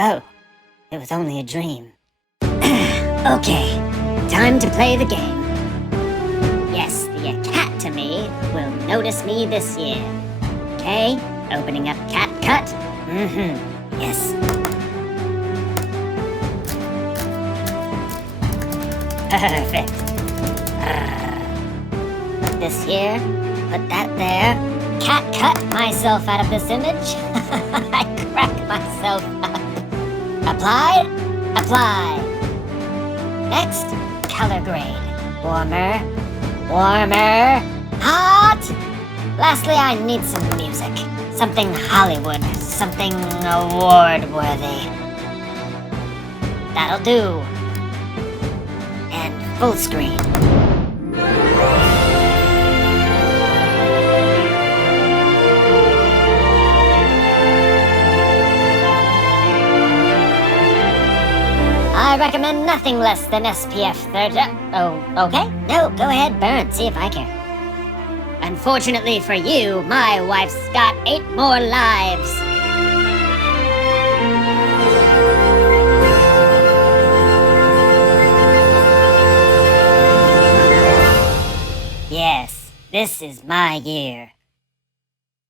Oh, it was only a dream. Okay, time to play the game. Yes, the cat to me will notice me this year. Okay, opening up CatCut. Yes. Perfect. Put this here, put that there. CatCut myself out of this image. I crack myself up. Apply. Next, color grade. Warmer, hot. Lastly, I need some music. Something Hollywood, something award-worthy. That'll do. And full screen. I recommend nothing less than SPF 30. Oh, okay. No, go ahead, burn. See if I care. Unfortunately for you, my wife's got 8 more lives. Yes, this is my year.